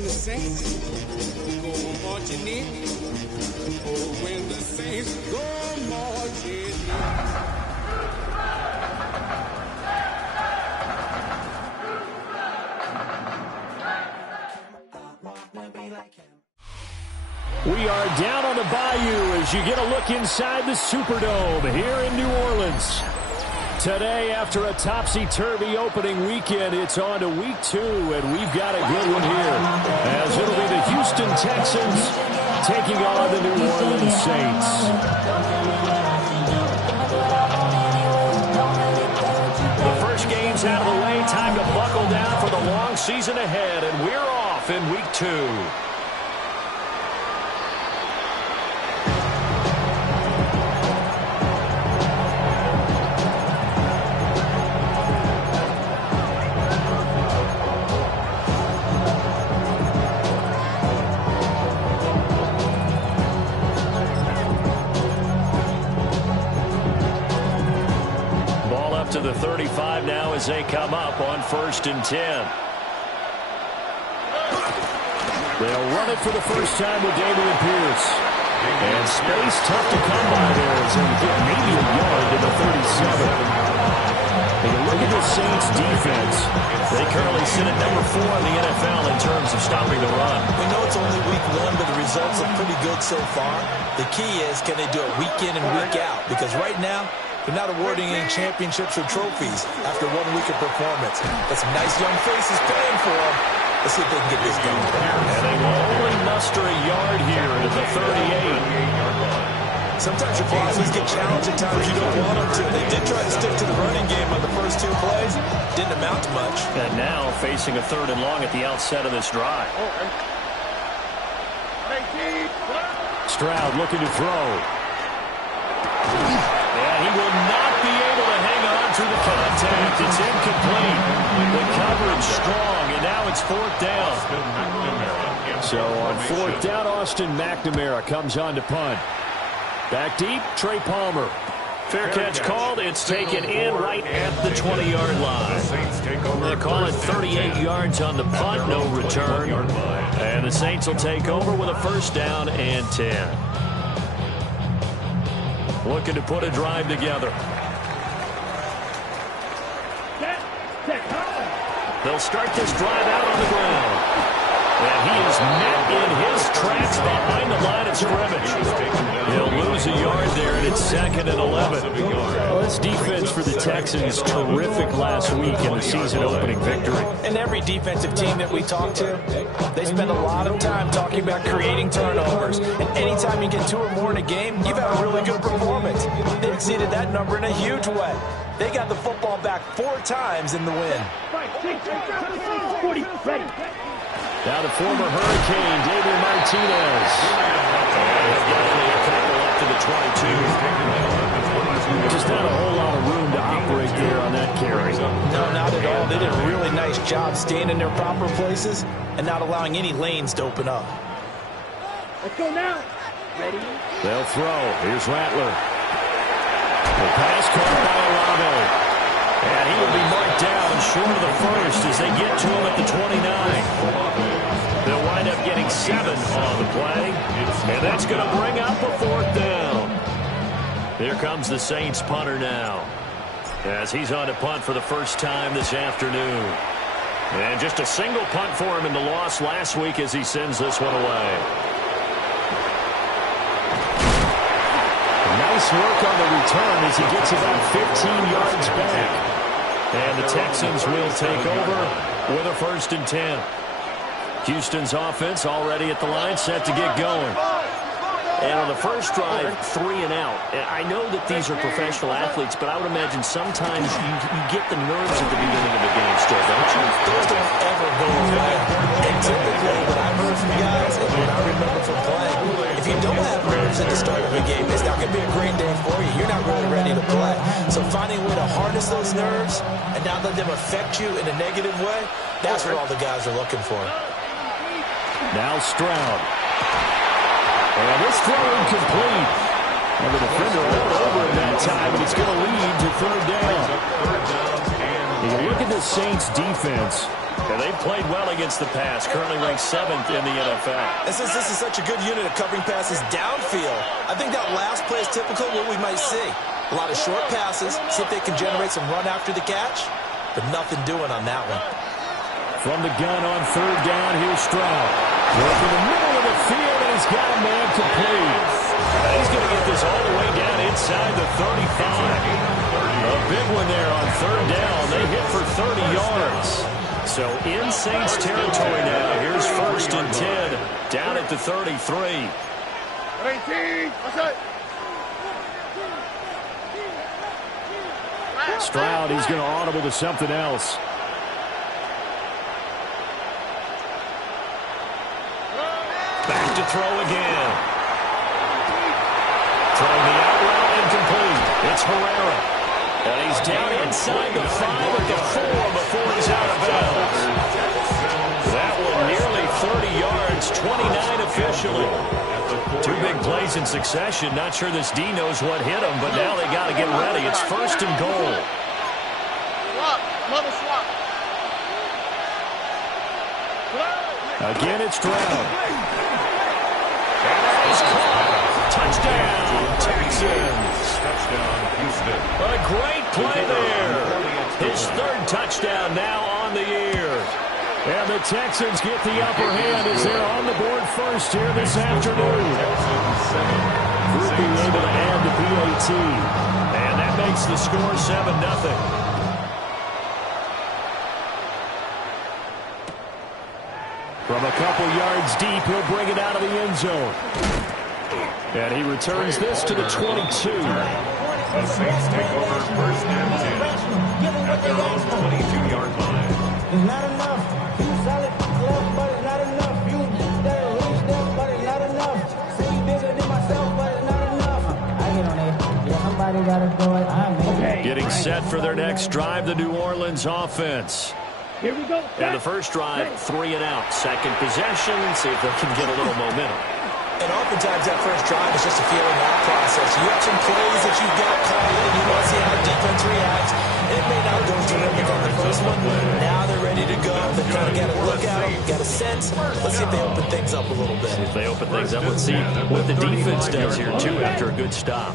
when the Saints go marching in. Oh, when the Saints go marching in. We are down on the bayou as you get a look inside the Superdome here in New Orleans. Today, after a topsy-turvy opening weekend, it's on to week 2, and we've got a good one here, as it'll be the Houston Texans taking on the New Orleans Saints. The first game's out of the way, time to buckle down for the long season ahead, and we're off in week 2. To the 35 now as they come up on 1st and 10. They'll run it for the first time with Dameon Pierce. And space tough to come by there as they get maybe a yard to the 37. Take a look at the Saints defense. They currently sit at number 4 in the NFL in terms of stopping the run. We know it's only week 1, but the results are pretty good so far. The key is, can they do it week in and week out? Because right now, they're not awarding any championships or trophies after 1 week of performance. Got some nice young faces playing for them. Let's see if they can get this going. And they will only muster a yard here at the 38. Sometimes your bosses get challenged at times you don't want them to. They did try to stick to the running game on the first 2 plays. Didn't amount to much. And now facing a 3rd and long at the outset of this drive. Stroud looking to throw. He will not be able to hang on through the contact. It's incomplete. The coverage strong, and now it's 4th down. So on 4th down, Austin McNamara comes on to punt. Back deep, Trey Palmer. Fair catch called. It's taken in right at the 20-yard line. They call it 38 yards on the punt, no return. And the Saints will take over with a 1st down and 10. Looking to put a drive together. They'll start this drive out on the ground. And he is met in his tracks behind the line of scrimmage. He'll lose a yard there, and it's 2nd and 11. Well, this defense for the Texans terrific last week in the season-opening victory. And every defensive team that we talk to, they spend a lot of time talking about creating turnovers. And anytime you get 2 or more in a game, you've had a really good performance. They exceeded that number in a huge way. They got the football back 4 times in the win. Now the former Hurricane, David Martinez. They've got only a couple up to the 22. Just not a whole lot of room to operate there on that carry. No, not at all. They did a really nice job staying in their proper places and not allowing any lanes to open up. Let's go now. Ready? They'll throw. Here's Rattler. The pass caught by Olave. And he will be marked down short of the 1st as they get to him at the 29. They'll wind up getting 7 on the play. And that's going to bring up a 4th down. Here comes the Saints punter now, as he's on to punt for the first time this afternoon. And just a single punt for him in the loss last week as he sends this one away. Nice work on the return as he gets about 15 yards back. And the Texans will take over with a 1st and 10. Houston's offense already at the line, set to get going. And on the first drive, 3 and out. I know that these are professional athletes, but I would imagine sometimes you get the nerves at the beginning of the game still, don't you? Those don't ever go away. And typically, what I've heard from guys and what I remember from playing, if you don't have nerves at the start of a game, it's not going to be a great day for you. You're not really ready to play. So finding a way to harness those nerves and not let them affect you in a negative way, that's what all the guys are looking for. Now Stroud. And this throw incomplete. And the defender rolled over him that time, and it's going to lead to 3rd down. You can Look at the Saints defense. And they played well against the pass, currently ranked 7th in the NFL. And since this is such a good unit of covering passes downfield, I think that last play is typical of what we might see. A lot of short passes, see if they can generate some run after the catch, but nothing doing on that one. From the gun on 3rd down, here's Stroud. Working the middle of the field, and he's got a man complete. And he's going to get this all the way down inside the 35. A big one there on 3rd down. They hit for 30 yards. So in Saints territory now. Here's 1st and 10, down at the 33. 18, what's up? Stroud, he's going to audible to something else. Back to throw again. Throwing the out route incomplete. It's Herrera. And he's down inside the 5 at the 4 before he's out of bounds. That one nearly 30 yards, 29 officially. 2 big plays in succession. Not sure this D knows what hit him, but now they got to get ready. It's 1st and goal. Again, it's Stroud. And he's caught. Touchdown, Texans. Touchdown, Houston. A great play there. His 3rd touchdown now on the year. And the Texans get the upper hand as they're on the board first here this afternoon. Group being able to add the PAT. And that makes the score 7-0. From a couple yards deep, he'll bring it out of the end zone. And he returns this to the 22. The Saints take over 1st and 10 at their own 22-yard line. It's not enough. You solid left, but it's not enough. You that reach step, but it's not enough. Say you bigger than myself, but it's not enough. I get on it. Yeah, somebody got to do it. Okay. Getting set for their next drive, the New Orleans offense. Here we go. And the first drive, 3 and out. Second possession, see if they can get a little momentum. And oftentimes that first drive is just a feeling out process. You have some plays that you've got called in. You want to see how the defense reacts. It may not go terrific on the first one. Now they're ready to go. They've kind of got a lookout, got a sense. Let's see if they open things up a little bit. If they open things up, let's see what the defense does here, too, after a good stop.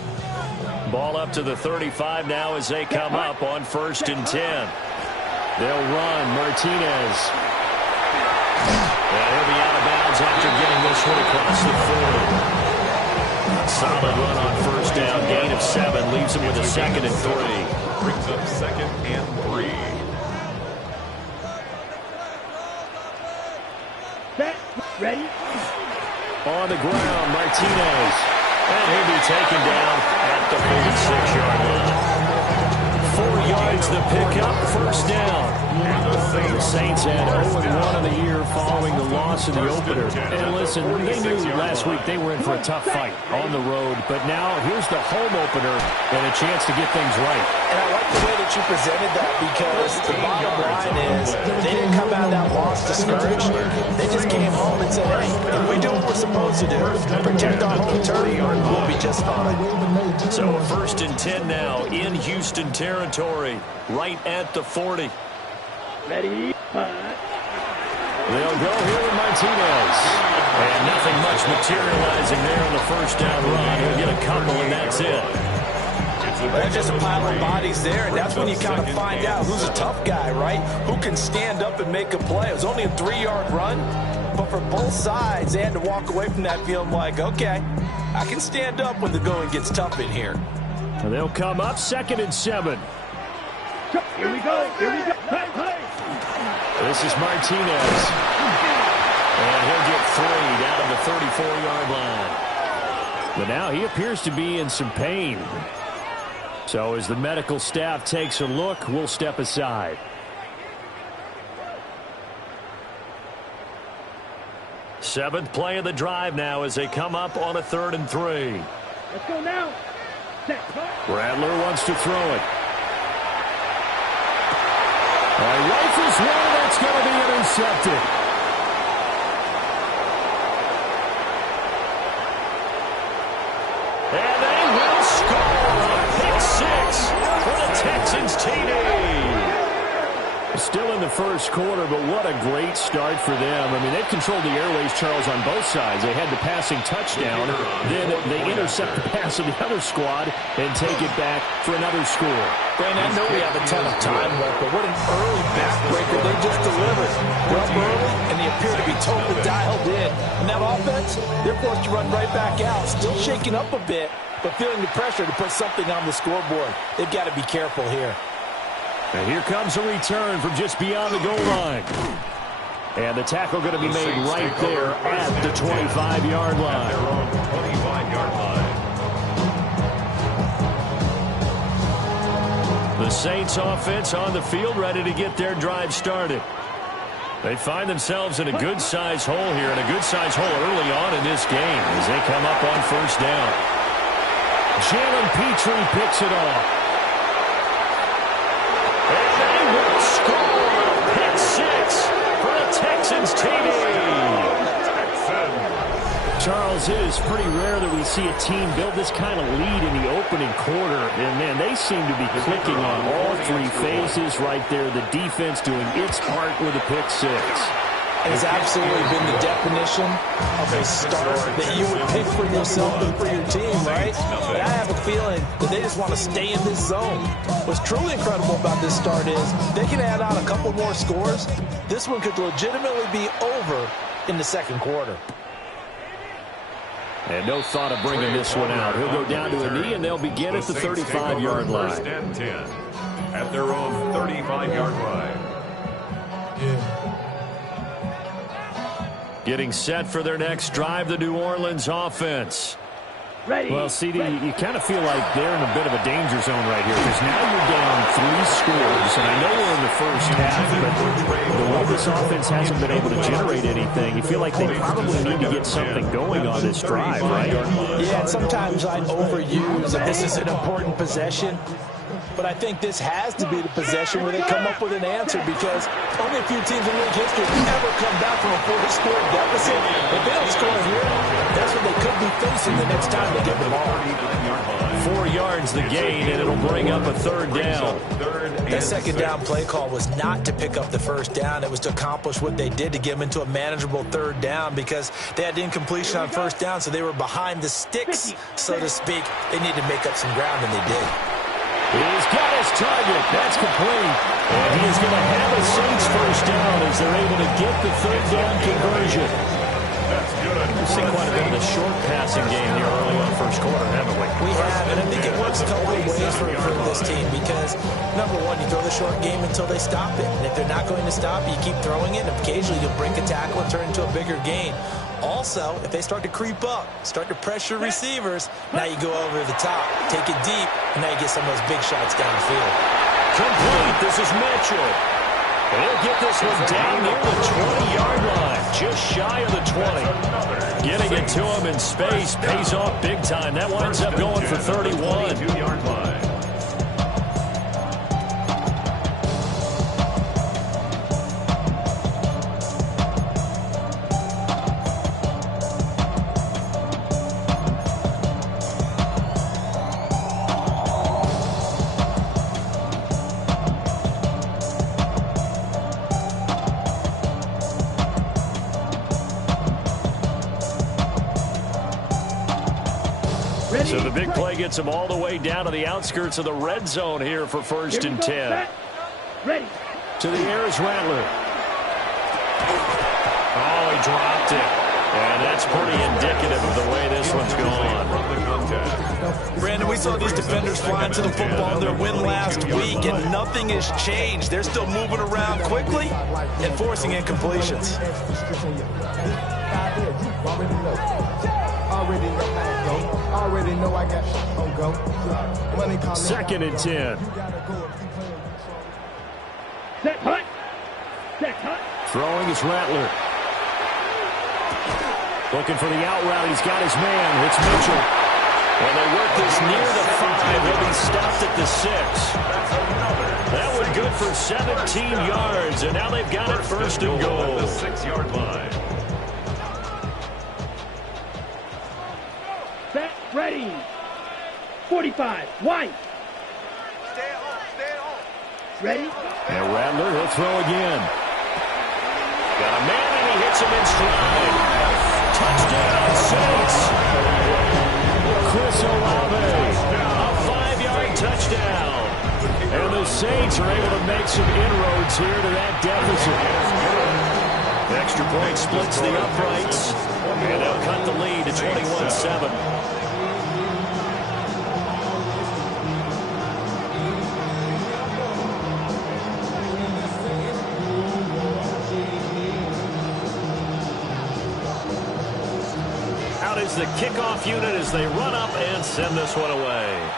Ball up to the 35 now as they come up on 1st and 10. They'll run. Martinez. And he'll be out of bounds after getting this one across the 40. Solid run on 1st down. Gain of 7. Leaves him with a 2nd and 3. Brings up 2nd and 3. Set. Ready? On the ground, Martinez. And he'll be taken down at the 46-yard line. 4 yards the pickup, 1st down. The Saints had 0-1 of the year following the loss in the opener. And listen, they knew last week they were in for a tough fight on the road. But now here's the home opener and a chance to get things right. And I like the way that you presented that because the bottom line is they didn't come out of that loss discouraged. They just came home and said, hey, if we do what we're supposed to do, protect our home turf, we'll be just fine. So a 1st and 10 now in Houston territory, right at the 40. Ready? They'll go here with Martinez. And nothing much materializing there on the 1st down run. He'll get a couple, and that's it. There's just a pile of bodies there, and that's when you kind of find out who's a tough guy, right? Who can stand up and make a play. It was only a 3-yard run, but for both sides, they had to walk away from that feeling like, okay, I can stand up when the going gets tough in here. And they'll come up 2nd and 7. Here we go. Here we go. Hey, hey. This is Martinez. And he'll get 3 down to the 34-yard line. But now he appears to be in some pain. So as the medical staff takes a look, we'll step aside. Seventh play of the drive now as they come up on a 3rd and 3. Let's go now. Rattler wants to throw it. Rifles one, that's going to be intercepted. And they will score a pick 6 for the Texans TD. Still in the first quarter, but what a great start for them. I mean, they've controlled the airways, Charles, on both sides. They had the passing touchdown, then they intercept the pass of the other squad and take it back for another score. Brandon, I know we have a ton of time left, but what an early backbreaker they just delivered. They're up early, and they appear to be totally dialed in. And that offense, they're forced to run right back out, still shaking up a bit, but feeling the pressure to put something on the scoreboard. They've got to be careful here. And here comes a return from just beyond the goal line. And the tackle going to be made right there at the 25-yard line. 25-yard line. The Saints offense on the field, ready to get their drive started. They find themselves in a good-sized hole here, and a good-sized hole early on in this game as they come up on first down. Jalen Petrie picks it off. And they will score. Pick six for the Texans TD. Charles, it is pretty rare that we see a team build this kind of lead in the opening quarter. And, man, they seem to be clicking on all three phases right there. The defense doing its part with a pick six. It's absolutely been the definition of a start that you would pick for yourself and for your team, right? But I have a feeling that they just want to stay in this zone. What's truly incredible about this start is they can add on a couple more scores. This one could legitimately be over in the second quarter. And no thought of bringing this one out. He'll go down to a knee, and they'll begin at the 35-yard line. First and 10 at their own 35-yard line. Getting set for their next drive, the New Orleans offense. Ready. Well, CD, you kind of feel like they're in a bit of a danger zone right here because now you're down 3 scores, and I know we're in the first half, but the way this offense hasn't been able to generate anything, you feel like they probably need to get something going on this drive, right? Yeah, and sometimes I overuse that this is an important possession. But I think this has to be the possession where they come up with an answer because only a few teams in league history ever come back from a 4-score deficit. If they don't score here, that's what they could be facing the next time they get the ball. 4 yards the gain, and it'll bring up a third down. That second down play call was not to pick up the first down. It was to accomplish what they did to get them into a manageable third down because they had incompletion on first down, so they were behind the sticks, so to speak. They needed to make up some ground, and they did. He's got his target. That's complete. And he is going to have a Saints first down as they're able to get the third down conversion. We've seen quite a bit of the short passing game here early on first quarter, haven't we? We have, and I think it works a couple of ways for this team because, number one, you throw the short game until they stop it. And if they're not going to stop it, you keep throwing it, and occasionally you'll break a tackle and turn it into a bigger gain. Also, if they start to creep up, start to pressure receivers, now you go over the top, take it deep, and now you get some of those big shots downfield. Complete. This is Mitchell. He'll get this one down near the 20-yard line, just shy of the 20. Getting it to him in space pays off big time. That winds up going for 31. 22-yard line. So the big play gets him all the way down to the outskirts of the red zone here for first and 10. Ready. To the air is Rattler. Oh, he dropped it. And that's pretty indicative of the way this one's gone. Brandon, we saw these defenders flying to the football in their win last week, and nothing has changed. They're still moving around quickly and forcing incompletions. Already know I got on go. Money calling. Second and 10. Set hut. Set hut. Throwing is Rattler. Looking for the out route. He's got his man. It's Mitchell. And they work this near the 5. He'll be stopped at the 6. That one good for 17 yards. And now they've got it first and goal. The 6-yard line. Set. Ready. 45. White. Ready? And Rattler, he'll throw again. Got a man, and he hits him in stride. Touchdown, Saints. Chris Olave, a 5-yard touchdown. And the Saints are able to make some inroads here to that deficit. The extra point splits the uprights, and they'll cut the lead to 21-7. Out is the kickoff unit as they run up and send this one away.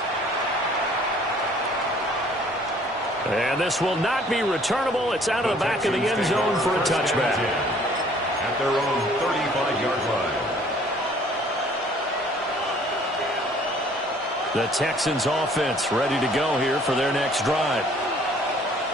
And this will not be returnable. It's out of the back of the end zone for a touchback. At their own 35-yard line. The Texans offense ready to go here for their next drive.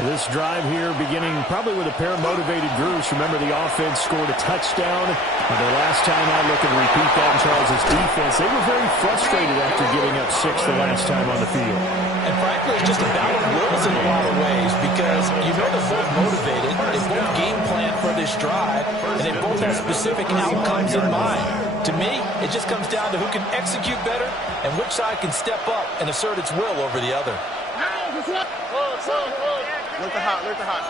This drive here beginning probably with a pair of motivated groups. Remember, the offense scored a touchdown. The last time I look and repeat that in Charles' defense, they were very frustrated after giving up 6 the last time on the field. And frankly, it's just a battle of wills in a lot of ways because you know they're both motivated. They both game plan for this drive, and they both have specific outcomes in mind. To me, it just comes down to who can execute better and which side can step up and assert its will over the other. Look the hot.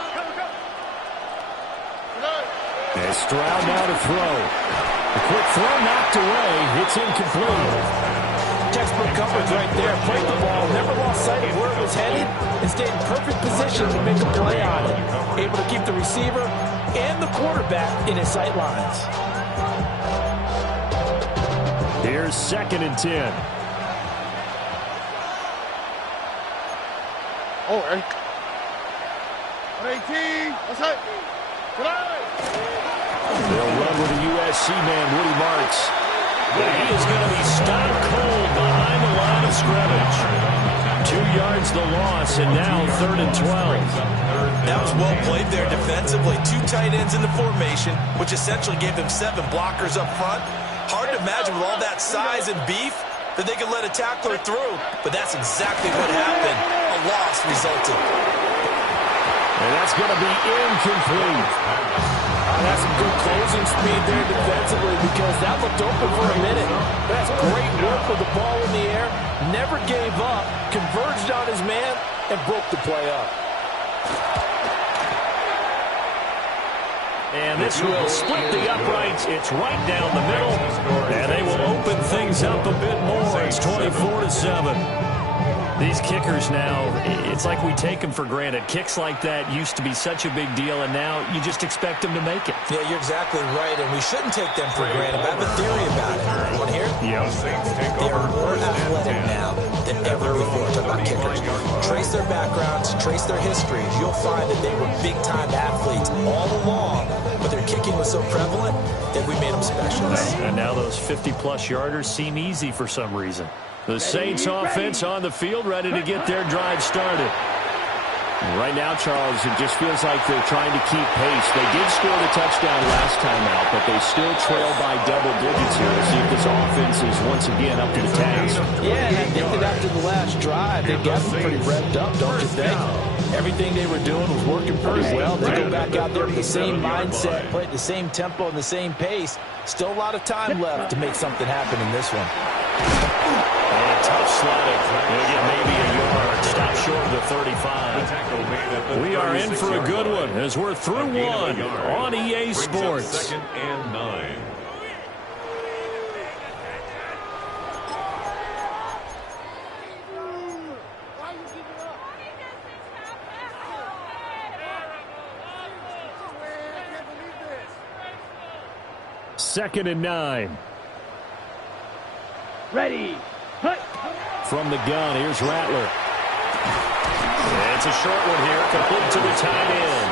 And Stroud now to throw. A quick throw knocked away. It's incomplete. Textbook coverage right there. Played the ball, never lost sight of where it was headed, and stayed in perfect position to make a play on it. Able to keep the receiver and the quarterback in his sight lines. Here's 2nd and 10. Oh, 18. What's up? They'll run with a USC man, Woody Marks. But he is going to be stopped cold behind the line of scrimmage. 2 yards the loss, and now 3rd and 12. That was well played there defensively. 2 tight ends in the formation, which essentially gave them 7 blockers up front. Hard to imagine with all that size and beef that they could let a tackler through, but that's exactly what happened. A loss resulted. And that's going to be incomplete. That's some good closing speed there defensively because that looked open for a minute. That's great work with the ball in the air. Never gave up, converged on his man, and broke the play up. And this will split the uprights. It's right down the middle. And they will open things up a bit more. It's 24-7. These kickers now, it's like we take them for granted. Kicks like that used to be such a big deal, and now you just expect them to make it. Yeah, you're exactly right, and we shouldn't take them for granted. I have a theory about it. You want to hear it? Yeah. They are more athletic now than ever before. Talk about kickers. Trace their backgrounds, trace their histories. You'll find that they were big-time athletes all along, but their kicking was so prevalent that we made them specialists. And now those 50-plus yarders seem easy for some reason. The Saints offense on the field, ready to get their drive started. Right now, Charles, it just feels like they're trying to keep pace. They did score the touchdown last time out, but they still trail by double digits here to see if this offense is once again up to the task. Yeah, and I think that after the last drive, they got them pretty revved up, don't you think? Everything they were doing was working pretty well. They go back out there with the same mindset, play at the same tempo and the same pace. Still a lot of time left to make something happen in this one. And tough sledding. They'll get maybe a yard. Stop short of the 35. We are in for a good one as we're through one on EA Sports. 2nd and 9. Second and 9. Ready. Hut. From the gun, here's Rattler. It's a short one here, complete to the tight end.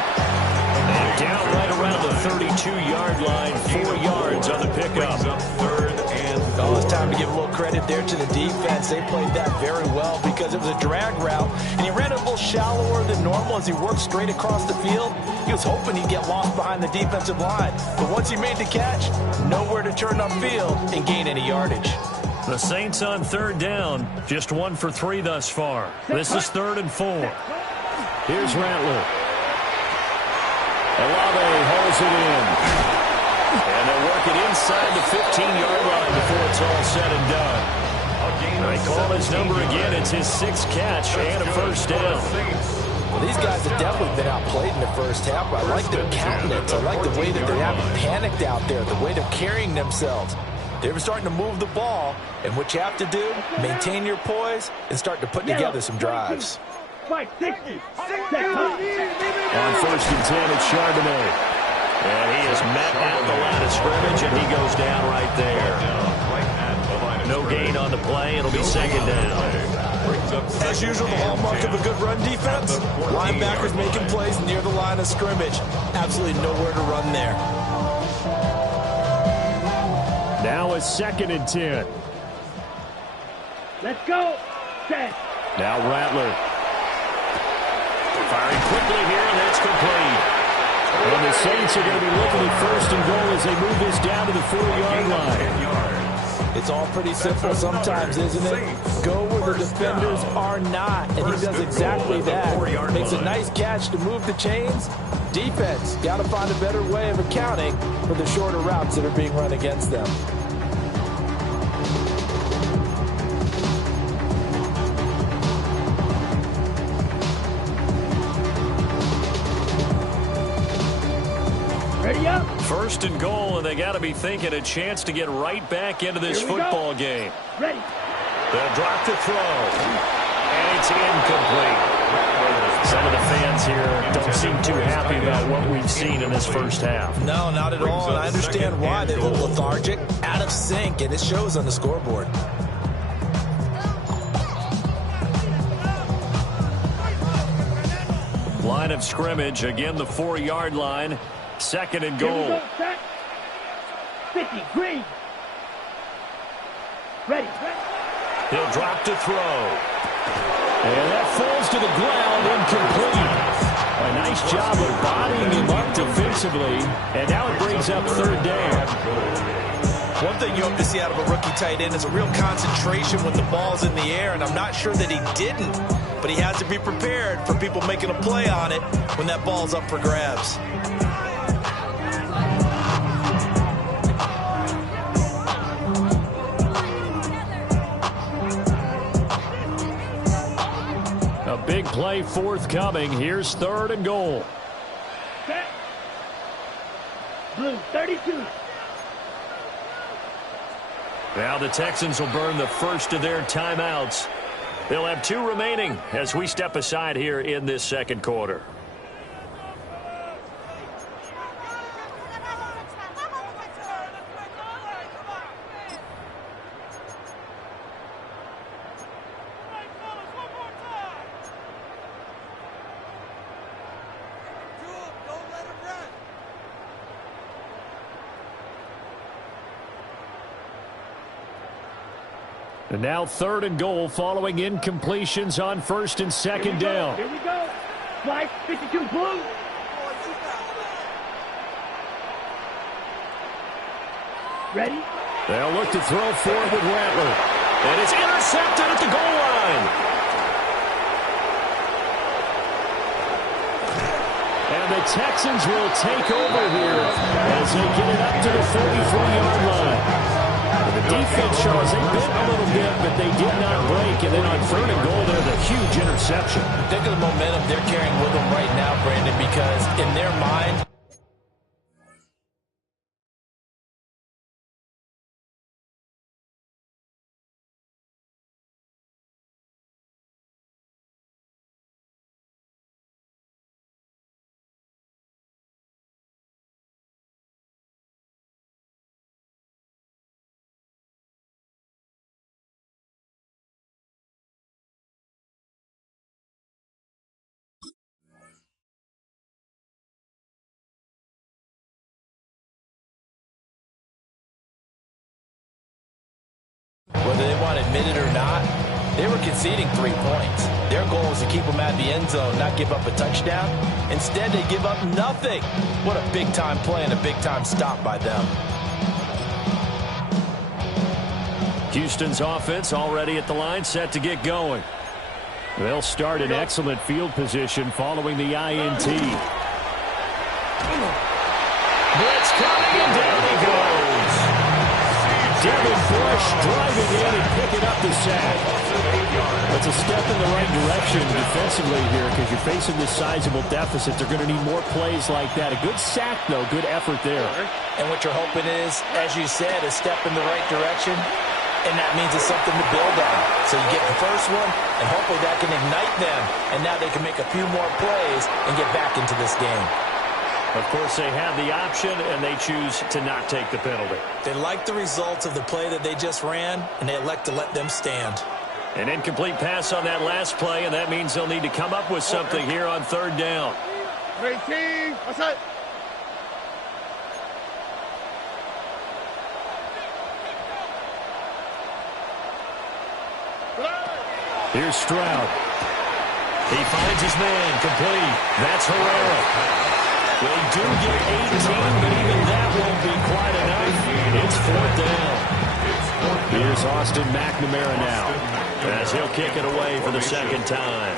And down right around the 32-yard line, 4 yards on the pickup. 3rd and 4. Oh, it's time to give a little credit there to the defense. They played that very well because it was a drag route, and he ran a little shallower than normal as he worked straight across the field. He was hoping he'd get lost behind the defensive line, but once he made the catch, nowhere to turn upfield and gain any yardage. The Saints on 3rd down, just 1 for 3 thus far. This is 3rd and 4. Here's Rattler. Olave holds it in. And they'll work it inside the 15-yard line before it's all said and done. They call his number again. It's his 6th catch and a first down. Well, these guys have definitely been outplayed in the first half. I like their countenance. I like the way that they haven't panicked out there, the way they're carrying themselves. They're starting to move the ball, and what you have to do, maintain your poise and start to put together some drives. On 1st and 10, it's Charbonnet. And he is met at the line of scrimmage, and he goes down right there. No gain on the play. It'll be 2nd down. As usual, the hallmark of a good run defense, linebackers making plays near the line of scrimmage. Absolutely nowhere to run there. Now it's 2nd and 10. Let's go. Set. Now Rattler. Firing quickly here, and that's complete. And the Saints are going to be looking at 1st and goal as they move this down to the 4-yard line. It's all pretty simple sometimes, isn't it? Go where the defenders are not, and he does exactly that. Makes a nice catch to move the chains. Defense, got to find a better way of accounting for the shorter routes that are being run against them. Ready up. 1st and goal, and they got to be thinking a chance to get right back into this football game. Ready. They'll drop to throw. And it's incomplete. Some of the fans here don't seem too happy about what we've seen in this first half. No, not at all, and I understand why. They look lethargic, out of sync, and it shows on the scoreboard. Line of scrimmage, again the 4-yard line. 2nd and goal. 50, green. Ready. He'll drop to throw. And that falls to the ground, incomplete. A nice job of bodying him up defensively. And now it brings up 3rd down. One thing you hope to see out of a rookie tight end is a real concentration when the ball's in the air, and I'm not sure that he didn't. But he has to be prepared for people making a play on it when that ball's up for grabs. A big play forthcoming. Here's 3rd and goal. Set. Blue, 32. Now the Texans will burn the first of their timeouts. They'll have 2 remaining as we step aside here in this 2nd quarter. And now 3rd and goal following incompletions on 1st and 2nd down. Here we go. Flight 52 blue. Ready. They'll look to throw forward with Rattler. And it's intercepted at the goal line. And the Texans will take over here as they get it up to the 43-yard line. The defense, Charles, they bent a little bit, but they did not break. And then on 3rd and goal, there's a huge interception. Think of the momentum they're carrying with them right now, Brandon, because in their mind, whether they want to admit it or not, they were conceding 3 points. Their goal was to keep them at the end zone, not give up a touchdown. Instead, they give up nothing. What a big-time play and a big-time stop by them. Houston's offense already at the line, set to get going. They'll start in excellent field position following the INT. Blitz coming, and down he goes. Devin Bush driving in and picking up the sack. That's a step in the right direction defensively here because you're facing this sizable deficit. They're going to need more plays like that. A good sack, though. Good effort there. And what you're hoping is, as you said, a step in the right direction. And that means it's something to build on. So you get the first one, and hopefully that can ignite them. And now they can make a few more plays and get back into this game. Of course, they have the option, and they choose to not take the penalty. They like the results of the play that they just ran, and they elect to let them stand. An incomplete pass on that last play, and that means they'll need to come up with something here on third down. Here's Stroud. He finds his man, complete. That's Herrera. They do get 18, but even that won't be quite enough. It's fourth down. Here's Austin McNamara now, as he'll kick it away for the second time.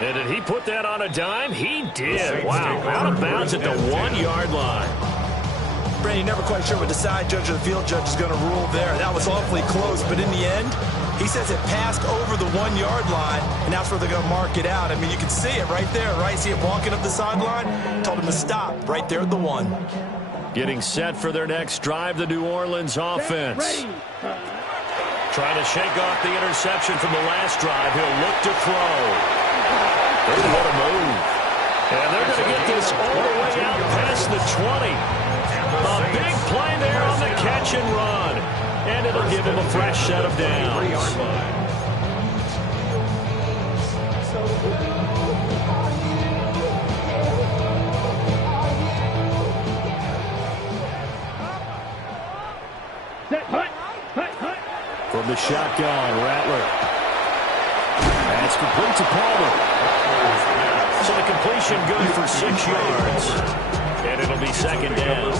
And did he put that on a dime? He did. Wow, out of bounds at the 1-yard line. Brandon, you're never quite sure what the side judge or the field judge is going to rule there. That was awfully close, but in the end, he says it passed over the 1-yard line, and that's where they're going to mark it out. I mean, you can see it right there, right? See it walking up the sideline? Told him to stop right there at the 1. Getting set for their next drive, the New Orleans offense. Trying to shake off the interception from the last drive. He'll look to throw. What a move. And they're going to get this all the way out past the 20. A big play there on the catch and run. And it'll give him a fresh set of downs. From the shotgun, Rattler. That's complete to Palmer. So the completion good for 6 yards. And it'll be second down.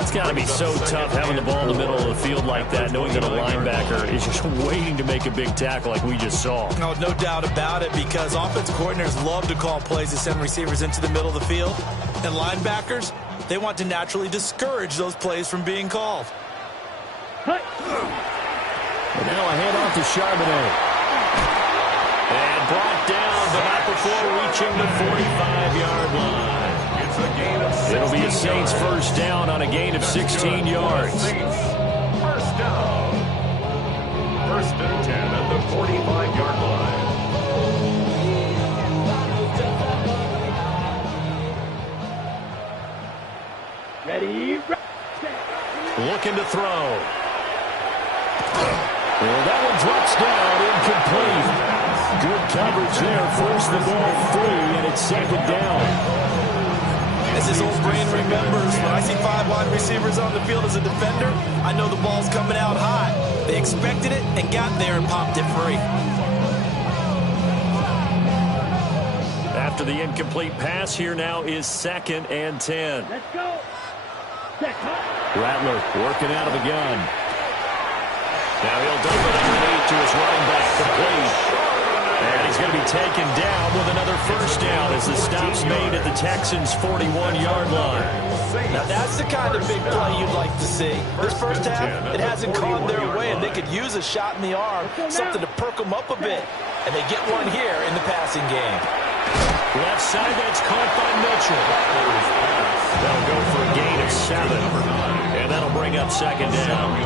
It's got to be so tough having the ball in the middle of the field like that, knowing that a linebacker is just waiting to make a big tackle like we just saw. No doubt about it, because offensive coordinators love to call plays to send receivers into the middle of the field. And linebackers, they want to naturally discourage those plays from being called. And now a handoff to Charbonnet. And brought down, but not before reaching the 45-yard line. It'll be a Saints first down on a gain of 16 yards. First down. First and 10 at the 45-yard line. Ready? Looking to throw. Well, that one drops down, incomplete. Good coverage there. Force the ball free, and it's second down. As his old brain remembers, when I see 5 wide receivers on the field as a defender, I know the ball's coming out high. They expected it and got there and popped it free. After the incomplete pass, here now is second and 10. Let's go. Rattler working out of the gun. Now he'll dump it underneath to his running back, complete. And he's going to be taken down with another first down as the stop's made at the Texans' 41-yard line. Now that's the kind of big play you'd like to see. This first half, it hasn't gone their way, and they could use a shot in the arm, something to perk them up a bit. And they get one here in the passing game. Left side, that's caught by Mitchell. They'll go for a gain of 7. And that'll bring up second down.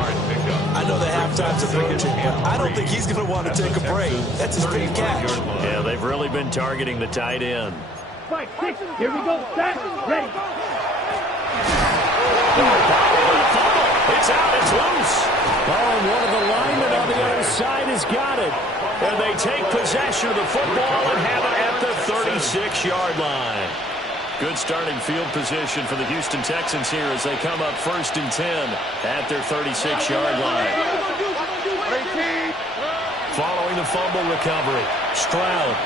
I know the halftime's approaching, but I don't think he's going to want to take a break. That's his big catch. Yeah, they've really been targeting the tight end. 5, 6, here we go. Set, ready. It's out, it's loose. Oh, and one of the linemen on the other side has got it. And they take possession of the football and have it at the 36-yard line. Good starting field position for the Houston Texans here as they come up first and 10 at their 36-yard line. Following the fumble recovery, Stroud.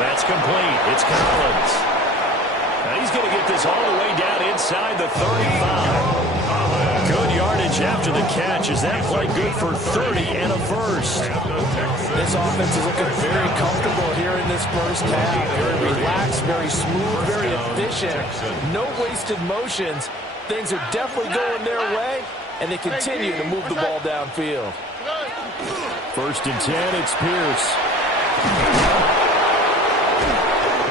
That's complete. It's Collins. Now he's going to get this all the way down inside the 35. yardage after the catch. Is that play good for 30 and a first? This offense is looking very comfortable here in this first half. Very relaxed, very smooth, very efficient. No wasted motions. Things are definitely going their way, and they continue to move the ball downfield. First and 10, it's Pierce.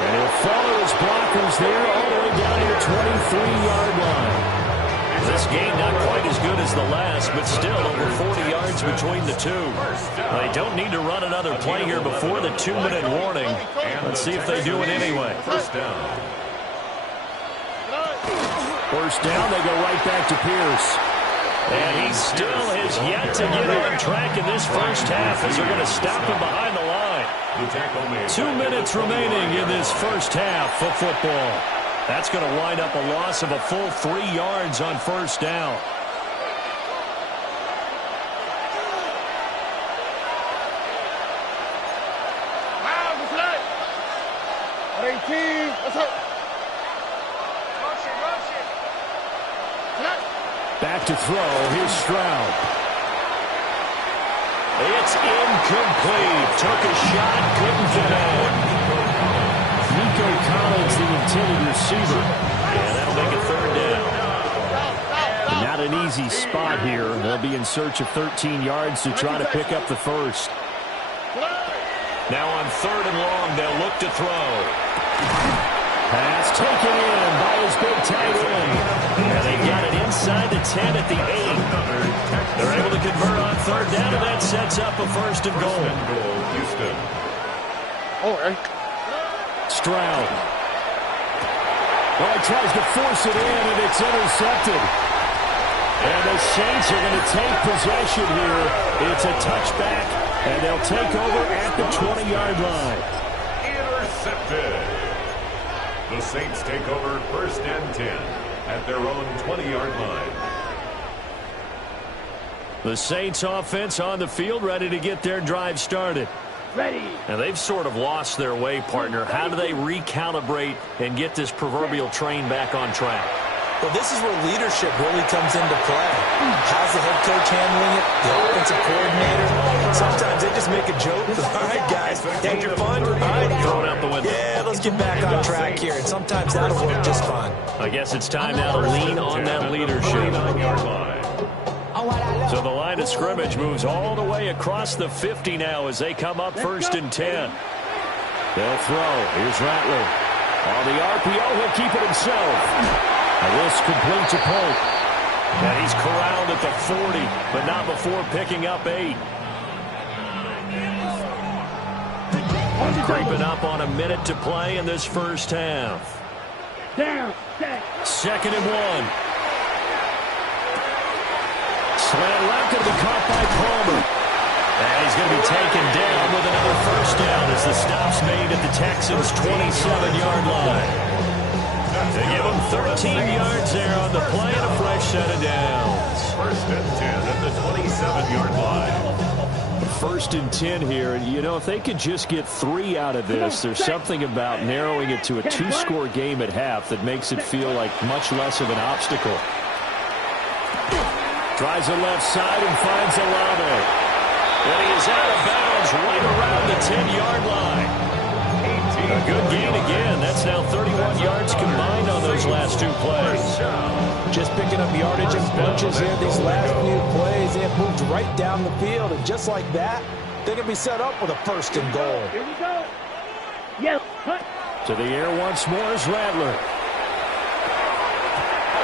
And he'll follow his blockers there all the way down to the 23-yard line. This game not quite as good as the last, but still over 40 yards between the two. They don't need to run another play here before the 2-minute warning. Let's see if they do it anyway. First down. First down, they go right back to Pierce. And he still has yet to get on track in this first half as they're going to stop him behind the line. 2 minutes remaining in this first half of football. That's going to wind up a loss of a full 3 yards on first down. Back to throw. Here's Stroud. It's incomplete. Took a shot, couldn't fit in. Nico Collins, the intended receiver. And that'll make it third down. Not an easy spot here. They'll be in search of 13 yards to try to pick up the first. Now on third and long, they'll look to throw. Pass taken in by his big tight end. And they got it inside the 10 at the 8. They're able to convert on third down, and that sets up a first and goal. Houston. All right. Stroud. Well, he tries to force it in, and it's intercepted. And the Saints are going to take possession here. It's a touchback, and they'll take over at the 20-yard line. Intercepted. The Saints take over first and 10 at their own 20-yard line. The Saints offense on the field, ready to get their drive started. Ready. And they've sort of lost their way, partner. How do they recalibrate and get this proverbial train back on track? Well, this is where leadership really comes into play. How's the head coach handling it? The offensive coordinator? Sometimes they just make a joke. All right, guys, had your fun? All right, Thrown out the window. Yeah, let's get back on track here. And sometimes that'll work just fine. I guess it's time now to lean on that leadership. So the line of scrimmage moves all the way across the 50 now as they come up first and 10. They'll throw. Here's Rattler. On the RPO, he'll keep it himself. And this complete to Polk. And he's corralled at the 40, but not before picking up 8. Creeping up on a minute to play in this first half. Down. Second and 1. Slant route going to be caught by Palmer. And he's going to be taken down with another first down as the stop's made at the Texans' 27-yard line. They give him 13 yards there on the play and a fresh set of downs. First and 10 at the 27-yard line. First and 10 here, and you know, if they could just get 3 out of this, there's something about narrowing it to a 2-score game at half that makes it feel like much less of an obstacle. Tries the left side and finds Olave. And he is out of bounds right around the 10-yard line. A good gain again. That's now 31 yards combined on those last 2 plays. Just picking up yardage in bunches here. These last few plays, they have moved right down the field. And just like that, they're going to be set up with a first and goal. Here we go. Yes. To the air once more is Rattler.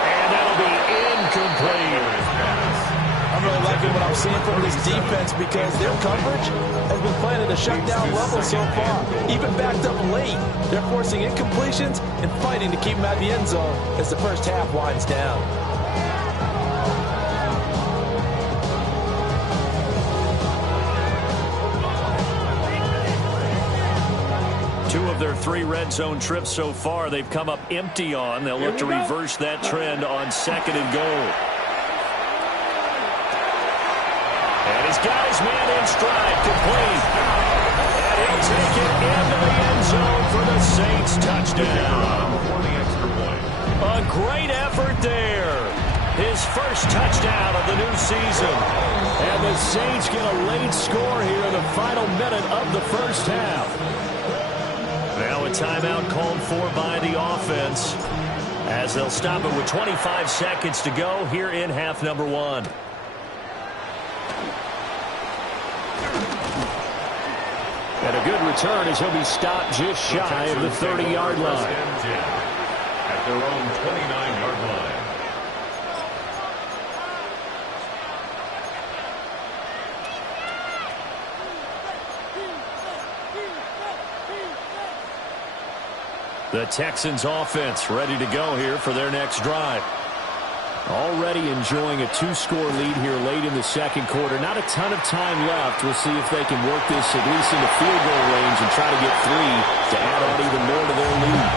And that'll be incomplete. I'm really liking what I'm seeing from this defense because their coverage has been playing at a shutdown level so far. Even backed up late, they're forcing incompletions and fighting to keep them out of the end zone as the first half winds down. Two of their 3 red zone trips so far, they've come up empty on. They'll look to reverse that trend on second and goal. And he's got his man in stride, complete. And he'll take it into the end zone for the Saints touchdown. A great effort there. his first touchdown of the new season. And the Saints get a late score here in the final minute of the first half. Now a timeout called for by the offense, as they'll stop it with 25 seconds to go here in half number one. And a good return as he'll be stopped just shy of the 30-yard line. At their own 29-yard line. The Texans offense ready to go here for their next drive. Already enjoying a two-score lead here late in the second quarter. Not a ton of time left. We'll see if they can work this at least into field goal range and try to get 3 to add on even more to their lead.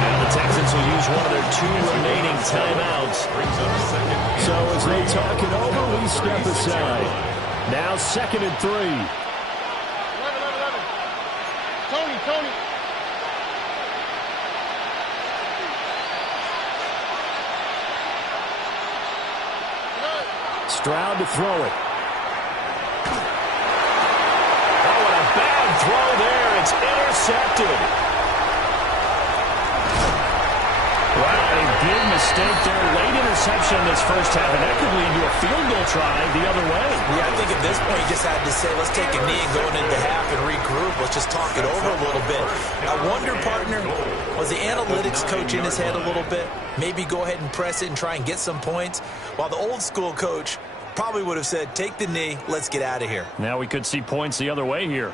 Now the Texans will use one of their 2 remaining timeouts. So as they talk it over, we step aside. Now 2nd and 3. 11. Tony. Stroud to throw it. Oh, and a bad throw there. It's intercepted. Wow, a big mistake there. Late interception in this first half, and that could lead to a field goal try the other way. Yeah, I think at this point you just had to say, let's take a knee and going into half and regroup. Let's just talk it over a little bit. I wonder, partner, was the analytics coach in his head a little bit? Maybe go ahead and press it and try and get some points, while the old school coach probably would have said, take the knee, let's get out of here. Now we could see points the other way here.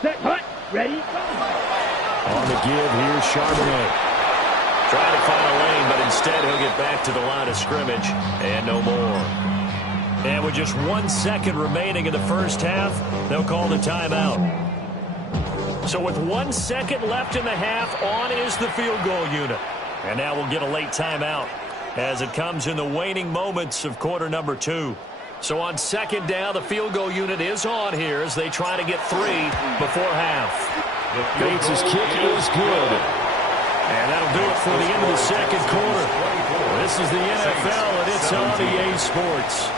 Set, hut, ready, go. On the give, here's Charbonnet. Trying to find a lane, but instead he'll get back to the line of scrimmage, and no more. And with just 1 second remaining in the first half, they'll call the timeout. So with 1 second left in the half, on is the field goal unit. And now we'll get a late timeout as it comes in the waning moments of quarter number 2. So on second down, the field goal unit is on here as they try to get 3 before half. Bates' kick is good. And that'll do it for the end of the second quarter. This is the NFL, and it's on EA Sports.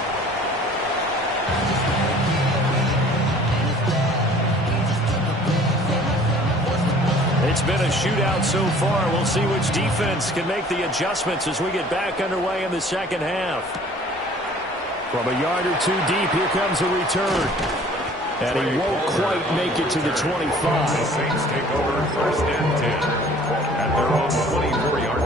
It's been a shootout so far. We'll see which defense can make the adjustments as we get back underway in the second half. From a yard or 2 deep, here comes a return. And he won't quite make it to the 25. The Saints take over 1st and 10 at their own 24-yard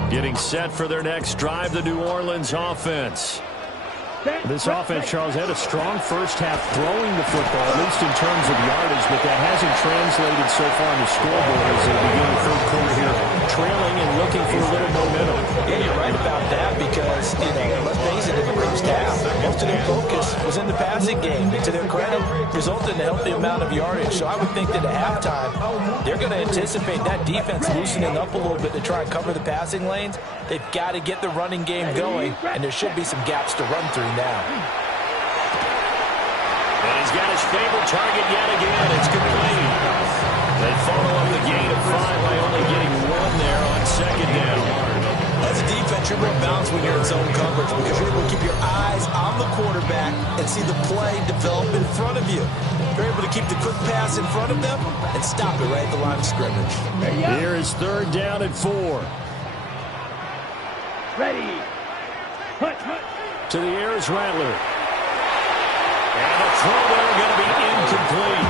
line. Getting set for their next drive, the New Orleans offense. This offense, Charles, had a strong first half throwing the football, at least in terms of yardage, but that hasn't translated so far on the scoreboard as they begin the third quarter here, trailing and looking for a little momentum. Yeah, you're right about that because, let's face it, in the first half, most of their focus was in the passing game. And to their credit, resulted in a healthy amount of yardage. So I would think that at halftime, they're going to anticipate that defense loosening up a little bit to try and cover the passing lanes. They've got to get the running game going, and there should be some gaps to run through now. And he's got his favorite target yet again. It's complete. They follow up the gain of 5 by only getting 1 there on second down. As a defense, you're more balanced when you're in zone coverage because you're able to keep your eyes on the quarterback and see the play develop in front of you. You're able to keep the quick pass in front of them and stop it right at the line of scrimmage. Here is 3rd down and 4. Ready. Hut. To the air is Rattler. And the throw there going to be incomplete.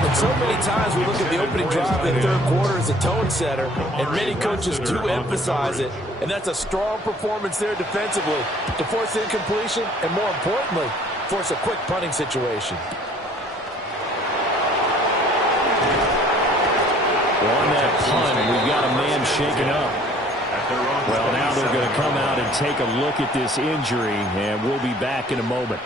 And so many times we look at the opening drive in the third quarter as a tone setter, and many coaches do emphasize it. And that's a strong performance there defensively to force incompletion and, more importantly, force a quick punting situation. On that punt, we've got a man shaken up. Well, now they're going to come out and take a look at this injury, and we'll be back in a moment.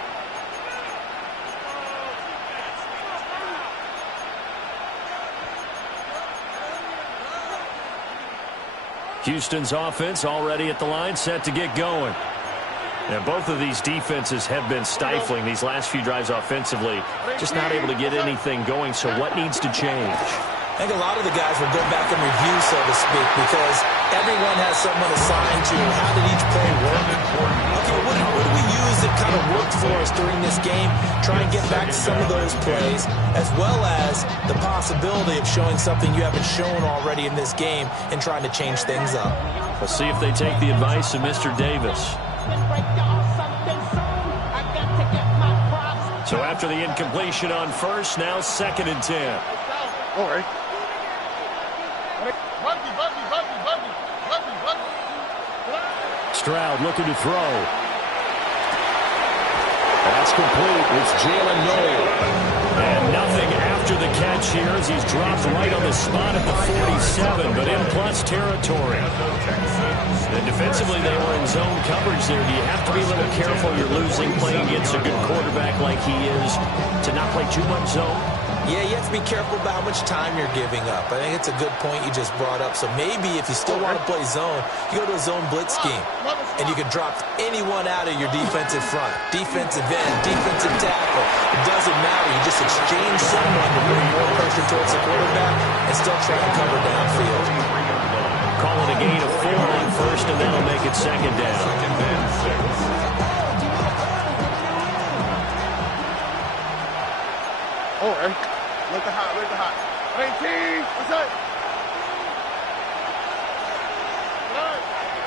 Houston's offense already at the line, set to get going. And both of these defenses have been stifling these last few drives offensively. Just not able to get anything going, so what needs to change? I think a lot of the guys will go back and review, so to speak, because everyone has someone assigned to how did each play work. Okay, what do we use that kind of worked for us during this game? Try and get back to some of those plays, as well as the possibility of showing something you haven't shown already in this game and trying to change things up. We'll see if they take the advice of Mr. Davis. So after the incompletion on first, now 2nd and 10. All right. Stroud looking to throw. That's complete. It's Jalen Noel. And nothing after the catch here as he's dropped right on the spot at the 47, but in plus territory. And defensively, they were in zone coverage there. Do you have to be a little careful you're losing playing against a good quarterback like he is to not play too much zone? Yeah, you have to be careful about how much time you're giving up. I think it's a good point you just brought up. So maybe if you still want to play zone, you go to a zone blitz scheme. And you can drop anyone out of your defensive front. Defensive end, defensive tackle. It doesn't matter. You just exchange someone to bring more pressure towards the quarterback and still try to cover downfield. Call it a gain of 4 on first, and that'll make it 2nd down. All right. Look at hot, look at hot. 18, what's that?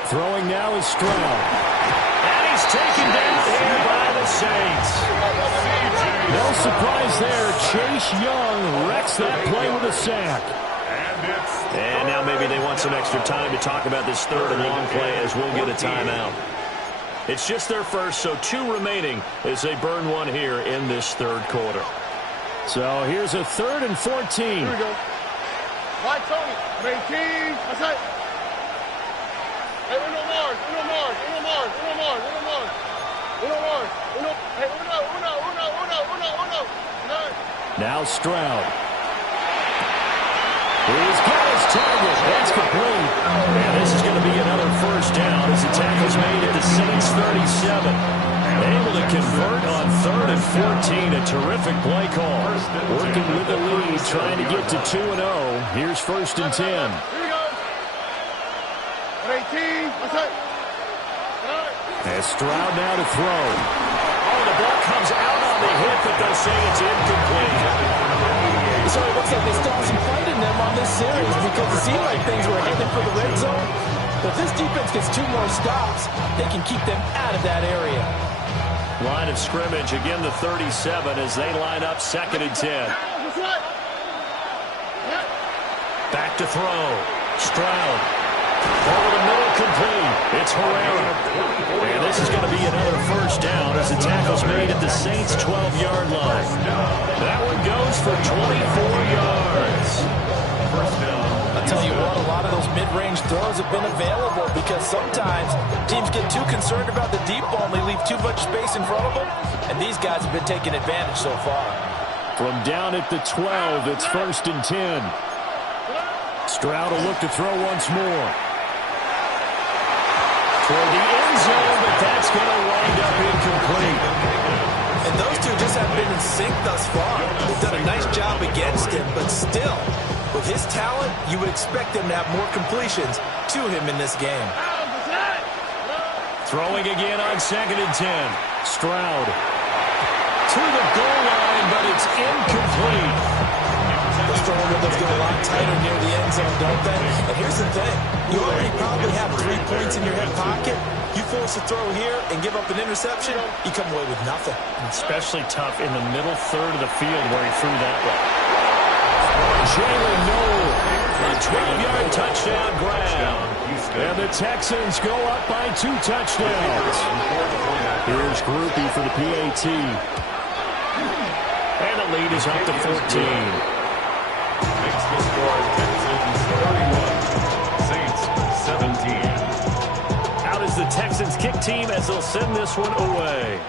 Throwing now is Stroud. And he's taken down here by the Saints. No surprise there. Chase Young wrecks that play with a sack. And now maybe they want some extra time to talk about this 3rd and long play as we'll get a timeout. It's just their first, so 2 remaining as they burn one here in this 3rd quarter. So here's a 3rd and 14. Here we go. Why, Tony? 18, what's that? Hey, Uno Mars, Uno Mars, Uno Mars, Uno Mars, Uno Mars, Uno Mars, Uno, hey, Uno. Now Stroud. He's got his target. That's complete. And this is going to be another first down as the tackle's made at the Saints 37. Able to convert on 3rd and 14. A terrific play call. Working with the lead, trying to get to 2-0. Here's 1st and 10. Here we go. 18, what's that? As Stroud now to throw. Oh, the ball comes out on the hit, but they'll say it's incomplete. So it looks like they still have some fight in them on this series because it seemed like things were headed for the red zone. But if this defense gets 2 more stops, they can keep them out of that area. Line of scrimmage, again the 37 as they line up 2nd and 10. Back to throw. Stroud. Over the middle, complete. It's Herrera. And this is going to be another first down as the tackle's made at the Saints' 12-yard line. That one goes for 24 yards. First down. I'll tell you what, a lot of those mid-range throws have been available because sometimes teams get too concerned about the deep ball and they leave too much space in front of them, and these guys have been taking advantage so far. From down at the 12, it's 1st and 10. Stroud will look to throw once more. Toward the end zone, but that's going to wind up incomplete. And those two just haven't been in sync thus far. They've done a nice job against him, but still, with his talent, you would expect him to have more completions to him in this game. Throwing again on 2nd and 10. Stroud to the goal line, but it's incomplete. Those throwing windows get a lot tighter near the end zone, don't they? And here's the thing. You already probably have 3 points in your hip pocket. You force a throw here and give up an interception, you come away with nothing. Especially tough in the middle 3rd of the field where he threw that one. Jalen Noel, a 12-yard touchdown grab. And the Texans go up by 2 touchdowns. Here's Groupie for the PAT. And the lead is up to 14. Makes the score Texans 31, Saints 17. Out is the Texans kick team as they'll send this one away.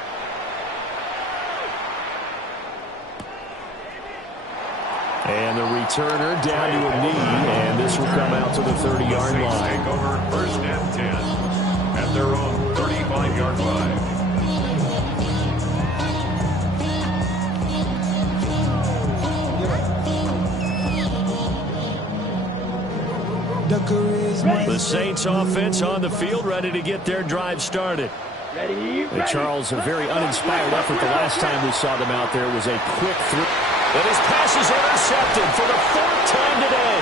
And the returner down to a knee, and this will come out to the 30-yard line. Take over first and 10 at their own 35-yard line. The Saints offense on the field, ready to get their drive started. And Charles, a very uninspired effort the last time we saw them out there was a quick throw. And his pass is intercepted for the 4th time today.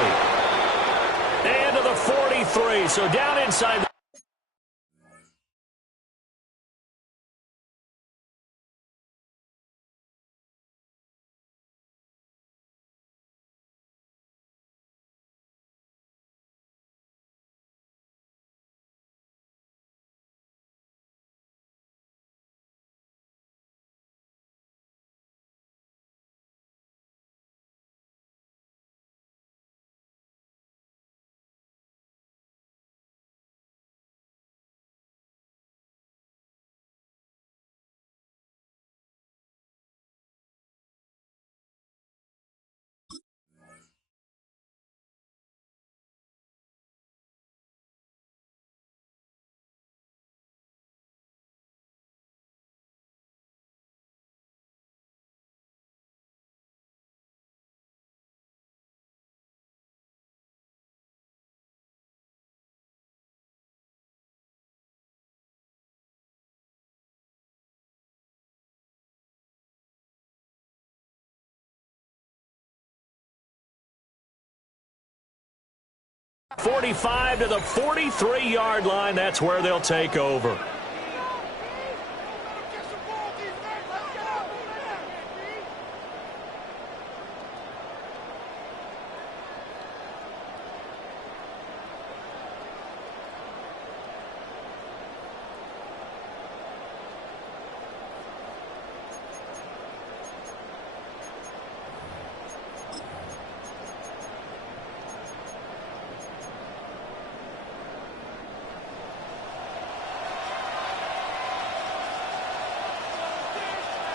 And to the 43, so down inside. .45 to the 43-yard line. That's where they'll take over.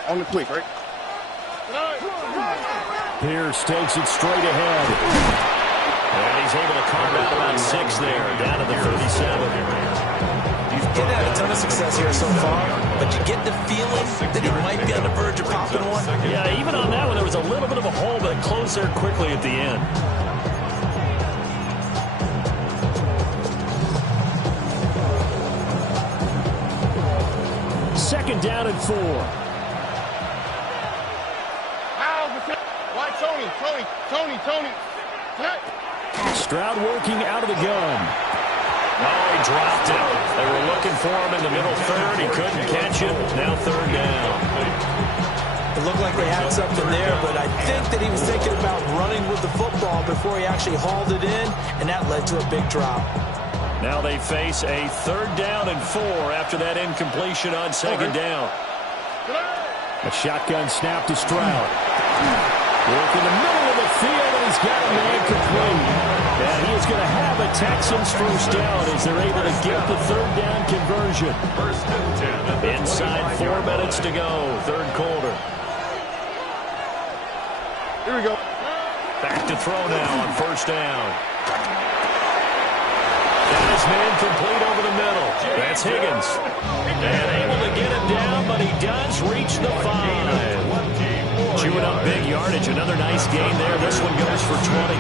On the quick, right? Pierce takes it straight ahead. And he's able to carve out about 6 there, down to the 37. You've had a ton of success here so far, but you get the feeling that he might be on the verge of popping one. Yeah, even on that one, there was a little bit of a hole, but it closed there quickly at the end. Second down and 4. Tony. Stroud working out of the gun. Oh, he dropped it. They were looking for him in the middle third. He couldn't catch it. Now 3rd down. It looked like they had something there, but I think that he was thinking about running with the football before he actually hauled it in, and that led to a big drop. Now they face a 3rd down and 4 after that incompletion on 2nd down. A shotgun snap to Stroud. Work in the middle of the field, and he's got a man complete. And he is going to have a Texans first down as they're able to get the 3rd down conversion. First and 10. Inside 4 minutes to go, 3rd quarter. Here we go. Back to throw now on 1st down. That is man complete over the middle. That's Higgins. And able to get him down, but he does reach the 5. Chewing up big yardage. Another nice gain there. This one goes for 20.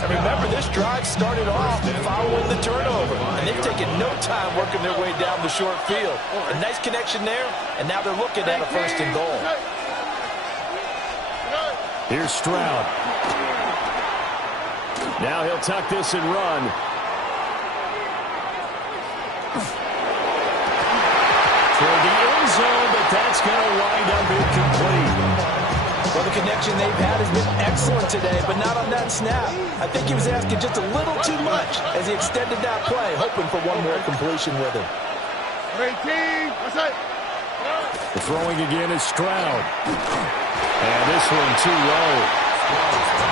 And remember, this drive started off following the turnover, and they've taken no time working their way down the short field. A nice connection there, and now they're looking at a 1st and goal. Here's Stroud. Now he'll tuck this and run. Toward the end zone, but that's going to wind up incomplete. Well, the connection they've had has been excellent today, but not on that snap. I think he was asking just a little too much as he extended that play, hoping for one more completion with him. The throwing again is Stroud. And this one too low.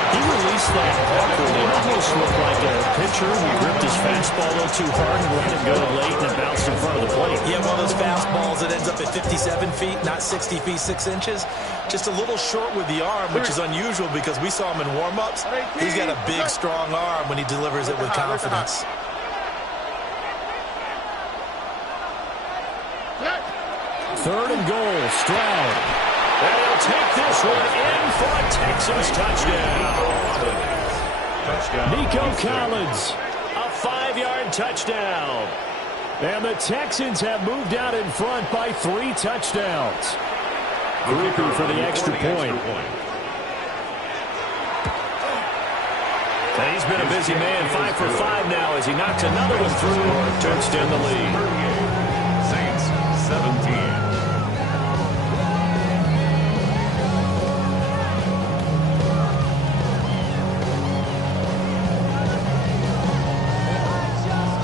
He released that awkwardly. It almost looked like a pitcher who gripped his fastball a little too hard and let it go late and it bounced in front of the plate. Yeah, one of those fastballs that ends up at 57 feet, not 60 feet, 6 inches. Just a little short with the arm, which is unusual because we saw him in warm-ups. He's got a big, strong arm when he delivers it with confidence. Third and goal, Stroud. And he'll take this one in for a Texans touchdown. Nico Collins, a 5-yard touchdown. And the Texans have moved out in front by 3 touchdowns. Groupie for the extra point. And he's been a busy man, 5 for 5 now as he knocks another one through to extend the lead. Saints 17.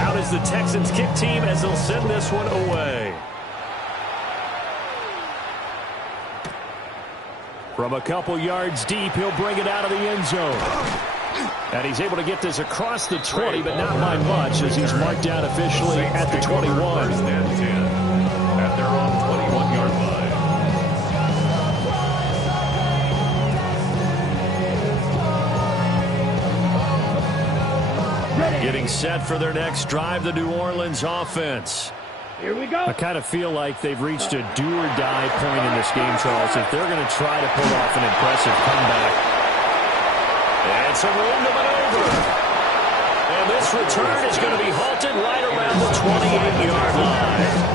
Out is the Texans kick team as they'll send this one away. From a couple yards deep, he'll bring it out of the end zone. And he's able to get this across the 20, but not by much as he's marked down officially at the 21. First and 10 at their own 21-yard line. Getting set for their next drive, the New Orleans offense. Here we go. I kind of feel like they've reached a do-or-die point in this game, Charles, if they're going to try to pull off an impressive comeback. And some room to maneuver. And this return is going to be halted right around the 28-yard line.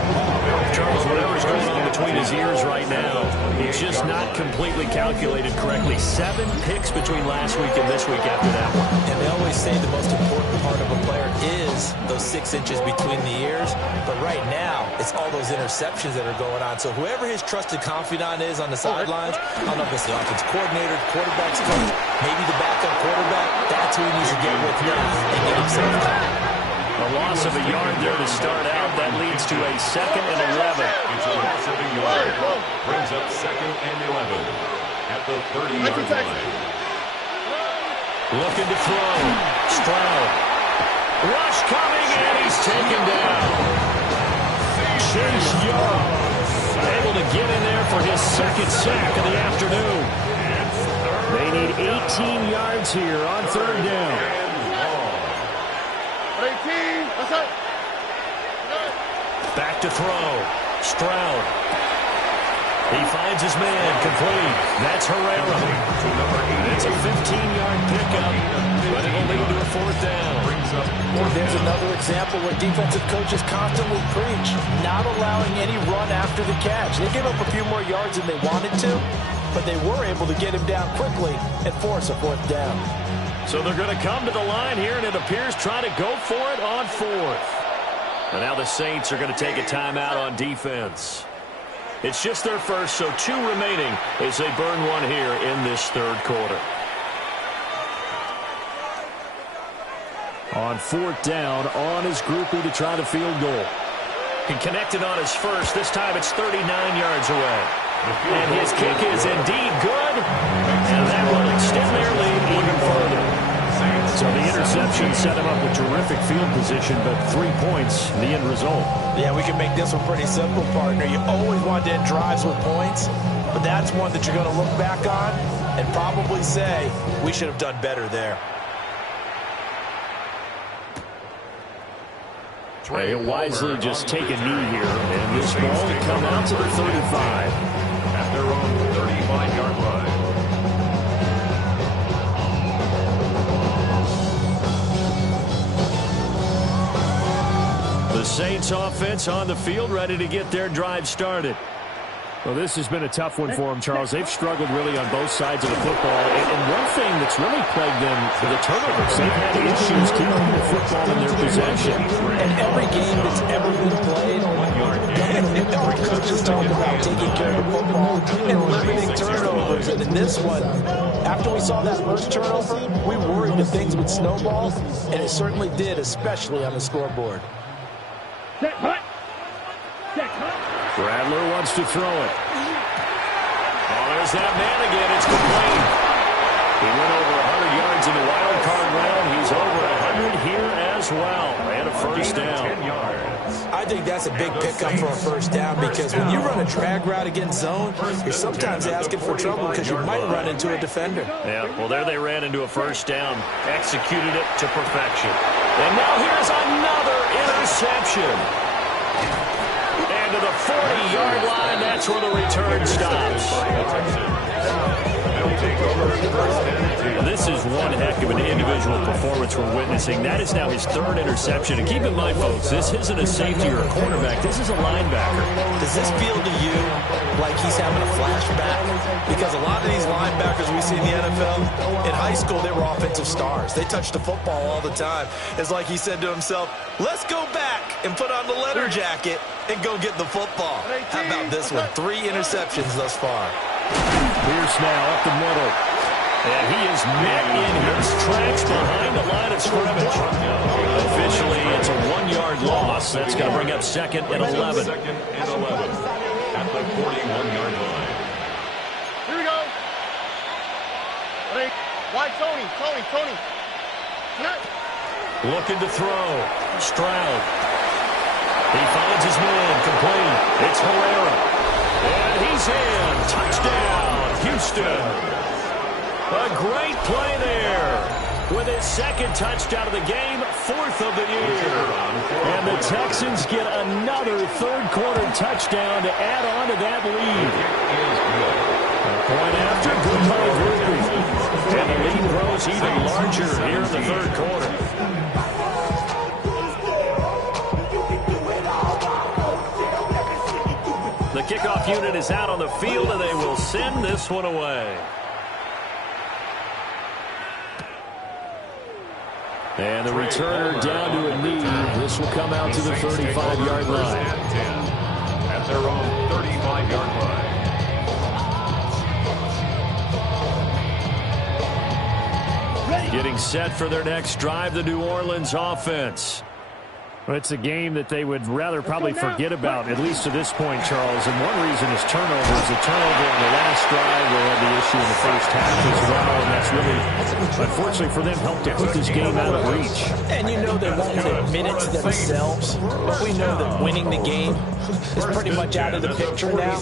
Charles, whatever's going on between his ears right now, it's just not completely calculated correctly. 7 picks between last week and this week after that one. And they always say the most important part of a player is those 6 inches between the ears. But right now, it's all those interceptions that are going on. So whoever his trusted confidant is on the sidelines, I don't know if it's the offense coordinator, quarterback's coach, maybe the backup quarterback, that's who he needs to get with now and get himself caught. A loss of a yard there to start out. That leads to a 2nd and 11. It's a loss of a yard. Brings up 2nd and 11 at the 30-yard line. Looking to throw. Stroud. Rush coming, and he's taken down. Chase Young able to get in there for his 2nd sack of the afternoon. They need 18 yards here on 3rd down. 18, that's it. Back to throw. Stroud. He finds his man, complete. That's Herrera. It's a 15-yard pickup, but it'll lead to a 4th down. There's another example where defensive coaches constantly preach, not allowing any run after the catch. They gave up a few more yards than they wanted to, but they were able to get him down quickly and force a 4th down. So they're going to come to the line here, and it appears trying to go for it on 4th. And now the Saints are going to take a timeout on defense. It's just their first, so 2 remaining as they burn one here in this 3rd quarter. On 4th down, on his groupie to try the field goal. He connected on his first. This time it's 39 yards away. And his kick is indeed good. And that will extend their lead even further. So the interception set him up with terrific field position, but 3 points, the end result. Yeah, we can make this one pretty simple, partner. You always want to end drives with points, but that's one that you're going to look back on and probably say, we should have done better there. He'll wisely just take a knee here, and this ball will come out to the 35. At their own 35-yard line. The Saints offense on the field, ready to get their drive started. Well, this has been a tough one for them, Charles. They've struggled really on both sides of the football. And one thing that's really plagued them for the turnovers, they've had issues keeping the football in their possession. And every game that's ever been played, every coach has talked about taking care of the football and limiting turnovers. And in this one, after we saw that first turnover, we worried that things would snowball, and it certainly did, especially on the scoreboard. Rattler wants to throw it. Oh, there's that man again. It's complete. He went over 100 yards in the wild card round. He's over 100 here as well. And a first down. 10 yards. I think that's a big pickup for a first down because when you run a drag route against zone, you're sometimes asking for trouble because you might run into a defender. Yeah, well, there they ran into a first down. Executed it to perfection. And now here's another interception. And to the 40-yard line, that's where the return stops. This is one heck of an individual performance we're witnessing. That is now his third interception. And keep in mind, folks, this isn't a safety or a cornerback. This is a linebacker. Does this feel to you like he's having a flashback? Because a lot of these linebackers we see in the NFL, in high school, they were offensive stars. They touched the football all the time. It's like he said to himself, let's go back and put on the leather jacket and go get the football. How about this one? 3 interceptions thus far. Pierce now up the middle. And he is met in his tracks behind the line of scrimmage. Officially, it's a 1-yard loss. That's going to bring up 2nd and 11. 2nd and 11 at the 41-yard line. Here we go. Hey, why Tony? Looking to throw. Stroud. He finds his man. Complete. It's Herrera. And he's in. Touchdown, Houston. A great play there. With his 2nd touchdown of the game, 4th of the year. And the Texans get another third-quarter touchdown to add on to that lead. A point after, good by Groupie. And the lead grows even larger here in the third quarter. The kickoff unit is out on the field, and they will send this one away. And the returner down to a knee. This will come out to the 35-yard line. At their own 35-yard line. Getting set for their next drive, the New Orleans offense. Well, it's a game that they would rather probably forget about, at least to this point, Charles. And one reason is turnovers. The turnover on the last drive, they had the issue in the first half as well. And that's really, unfortunately for them, helped to put this game out of reach. And you know they won't admit it to themselves, but we know that winning the game is pretty much out of the picture now.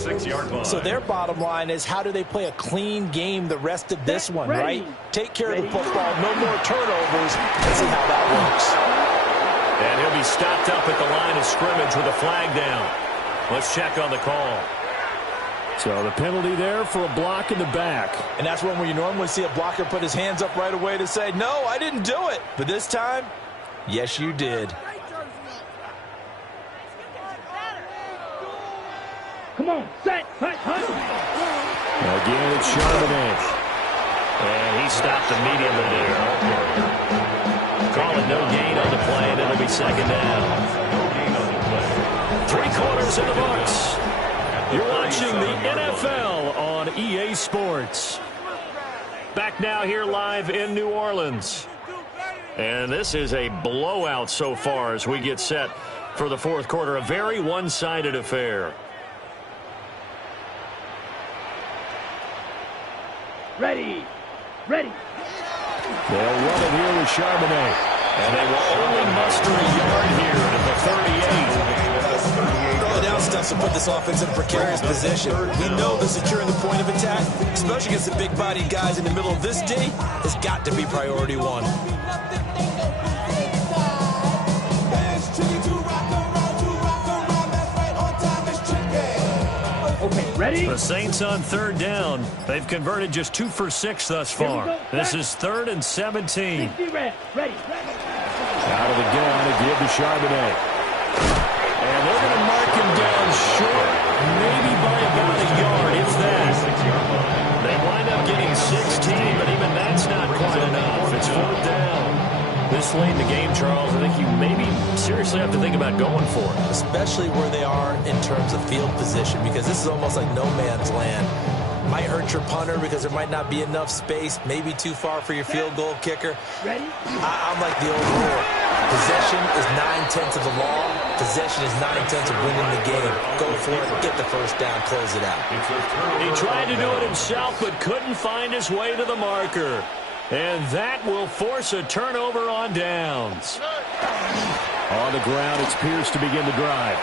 So their bottom line is, how do they play a clean game the rest of this one, right? Take care of the football, no more turnovers. Let's see how that works. And he'll be stopped up at the line of scrimmage with a flag down. Let's check on the call. So the penalty there for a block in the back. And that's one where you normally see a blocker put his hands up right away to say, no, I didn't do it. But this time, yes, you did. Come on, set, hunt. Again, it's Charbonnet. And he stopped immediately there. Call it no gain on the play, and it'll be 2nd down. 3 quarters in the books. You're watching the NFL on EA Sports. Back now here live in New Orleans. And this is a blowout so far as we get set for the 4th quarter. A very one-sided affair. Ready. They'll run it here with Charbonnet. And they will only muster a yard here at the 38. Early down stuff to put this offense in a precarious position. We know that securing the point of attack, especially against the big-bodied guys in the middle of this D, has got to be priority 1. Okay, ready? The Saints on 3rd down. They've converted just 2 for 6 thus far. This is 3rd and 17. Ready. Out of the gun to give to Charbonnet. And they're going to mark him down short, maybe by about a yard, if that. They wind up getting 16, but even that's not quite enough. It's 4th down. This late in the game, Charles, I think you maybe seriously have to think about going for it. Especially where they are in terms of field position, because this is almost like no man's land. Might hurt your punter because there might not be enough space, maybe too far for your field goal kicker. Ready? I'm like the old rule. Possession is 9/10 of the law. Possession is 9/10 of winning the game. Go for it, get the first down, close it out. He tried to do it himself, but couldn't find his way to the marker. And that will force a turnover on downs. On the ground, it's Pierce to begin the drive.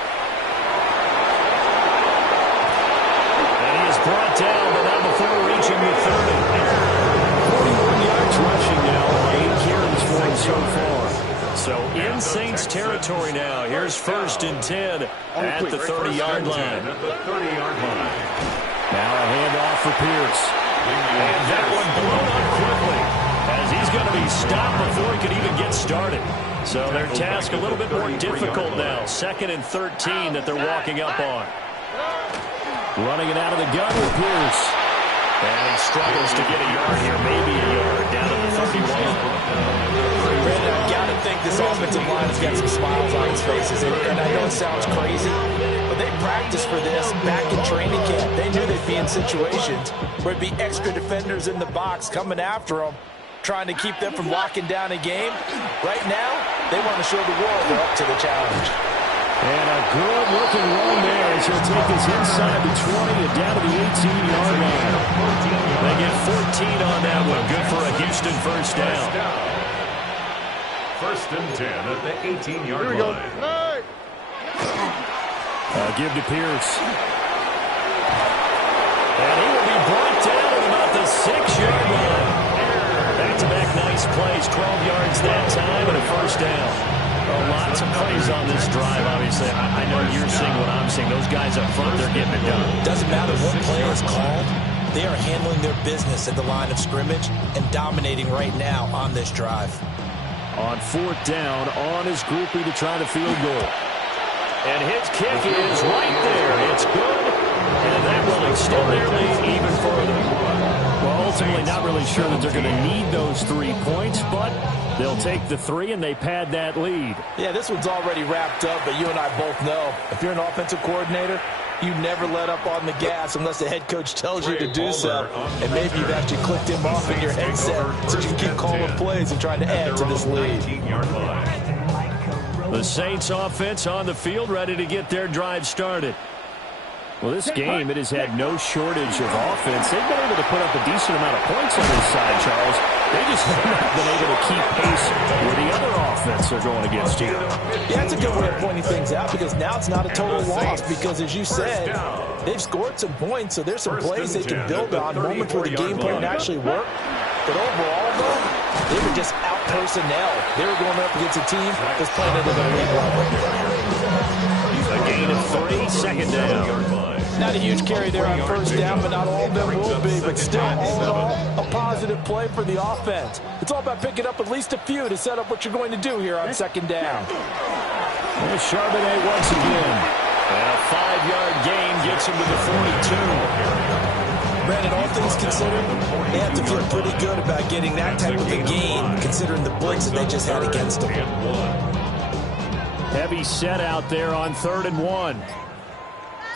And he is brought down, but not before reaching the 30. 41 yards rushing now, 8 carries for him so far. So in Saints territory now. Here's 1st and 10 at the 30-yard line. Now a handoff for Pierce. And that one blown up quickly, as he's going to be stopped before he could even get started. So their task a little bit more difficult now. 2nd and 13 that they're walking up on. Running it out of the gun with Pierce. And he struggles to get a yard here, maybe a yard, down to the 31. Brandon, I got to think this offensive line has got some smiles on its faces. And I know it sounds crazy, but they practiced for this back in training camp. They knew they'd be in situations where it'd be extra defenders in the box coming after them, trying to keep them from locking down a game. Right now, they want to show the world they're up to the challenge. And a good-looking run there as he'll take us inside the 20 and down to the 18-yard line. They get 14 on that one. Good for a Houston first down. 1st and 10 at the 18-yard line. Give to Pierce. And he will be brought down at about the 6-yard line. Back-to-back nice plays, 12 yards that time and a first down. Lots of plays on this drive, obviously. I know you're seeing what I'm seeing. Those guys up front, they're getting it done. Doesn't matter what play is called. They are handling their business at the line of scrimmage and dominating right now on this drive. On 4th down, on his groupie to try to field goal. And his kick is right there. It's good, and that will extend their lead even further. Well, ultimately, not really sure that they're going to need those 3 points, but they'll take the 3, and they pad that lead. Yeah, this one's already wrapped up, but you and I both know if you're an offensive coordinator, you never let up on the gas unless the head coach tells you to do so. And maybe you've actually clicked him off in your headset so you can keep calling plays and trying to add to this lead. The Saints offense on the field, ready to get their drive started. Well, this game, it has had no shortage of offense. They've been able to put up a decent amount of points on this side, Charles. They just have not been able to keep pace with the other offense they're going against here. Yeah, that's a good way of pointing things out because now it's not a total loss because, as you said, they've scored some points, so there's some plays they can build on, moments where the game plan actually worked. But overall, though, they were just out personnel. They were going up against a team that's playing at an elite level. A gain of 3, 2nd down. Not a huge carry there on 1st down, but not all of them will be. But still, all in all, a positive play for the offense. It's all about picking up at least a few to set up what you're going to do here on 2nd down. And Charbonnet once again. And a 5-yard gain gets him to the 42. Brandon, all things considered, they have to feel pretty good about getting that type of a gain, considering the blitz that they just had against them. Heavy set out there on 3rd and 1.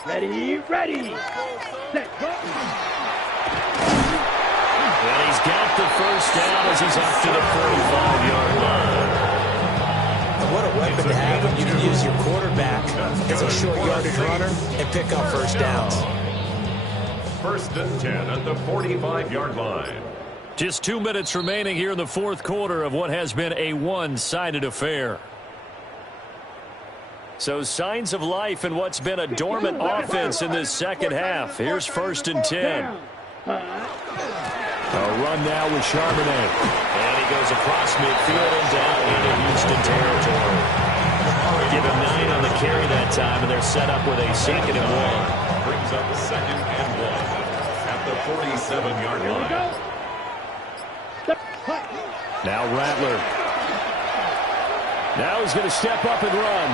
Ready, ready. Set, go. And he's got the first down as he's up to the 45-yard line. And what a weapon to have when you can use your quarterback as a short yardage runner and pick up first downs. 1st and 10 at the 45-yard line. Just 2 minutes remaining here in the 4th quarter of what has been a one-sided affair. So signs of life in what's been a dormant offense in this 2nd half. Here's 1st and 10. A run now with Charbonnet. And he goes across midfield and down into Houston territory. Give him 9 on the carry that time, and they're set up with a 2nd and 1. Brings up 2nd and 1 at the 47-yard line. Now Rattler. Now he's going to step up and run.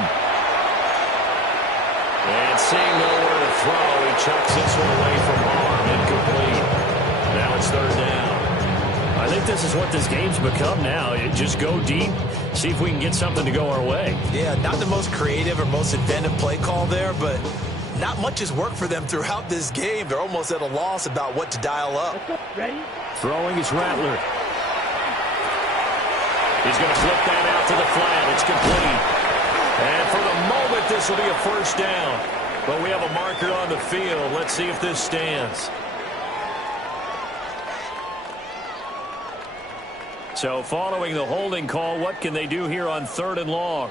And seeing nowhere to throw, he chucks this one away from harm. Incomplete. Now it's 3rd down. I think this is what this game's become now. Just go deep, see if we can get something to go our way. Yeah, not the most creative or most inventive play call there, but not much has worked for them throughout this game. They're almost at a loss about what to dial up. Ready? Throwing is Rattler. He's going to flip that out to the flat. It's complete. And for the moment, this will be a first down. But we have a marker on the field. Let's see if this stands. So following the holding call, what can they do here on 3rd and long?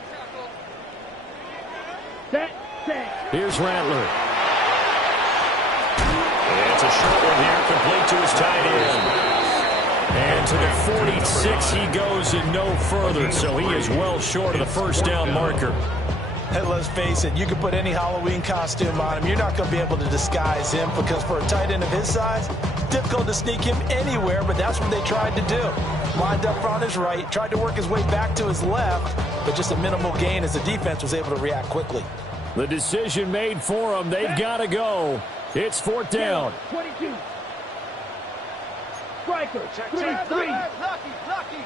Here's Rattler. It's a short one here, complete to his tight end. And to the 46 he goes and no further, so he is well short of the first down marker. Hey, let's face it, you can put any Halloween costume on him. You're not going to be able to disguise him because for a tight end of his size, difficult to sneak him anywhere, but that's what they tried to do. Lined up on his right, tried to work his way back to his left, but just a minimal gain as the defense was able to react quickly. The decision made for them. They've got to go. It's fourth down. 22. Striker. Check. 3. Lucky.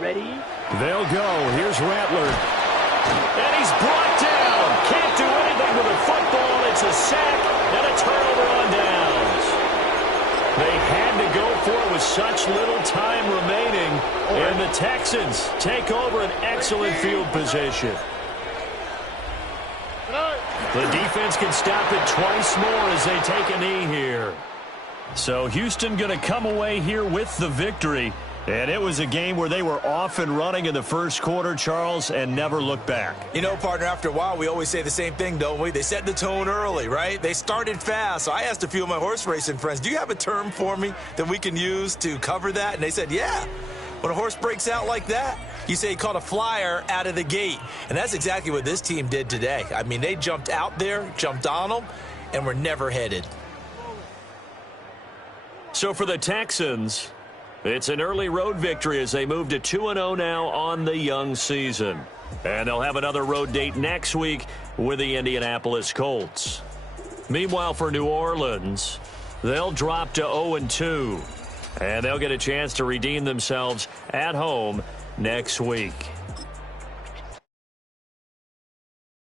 Ready? They'll go. Here's Rattler. And he's brought down. Can't do anything with a football. It's a sack and a turnover on downs. They had to go for it with such little time remaining. And the Texans take over an excellent field position. The defense can stop it twice more as they take a knee here. So Houston going to come away here with the victory. And it was a game where they were off and running in the first quarter, Charles, and never looked back. You know, partner, after a while, we always say the same thing, don't we? They set the tone early, right? They started fast. So I asked a few of my horse racing friends, do you have a term for me that we can use to cover that? And they said, yeah. When a horse breaks out like that, you say he caught a flyer out of the gate. And that's exactly what this team did today. I mean, they jumped out there, jumped on them, and were never headed. So for the Texans, it's an early road victory as they move to 2-0 now on the young season. And they'll have another road date next week with the Indianapolis Colts. Meanwhile, for New Orleans, they'll drop to 0-2. And they'll get a chance to redeem themselves at home next week.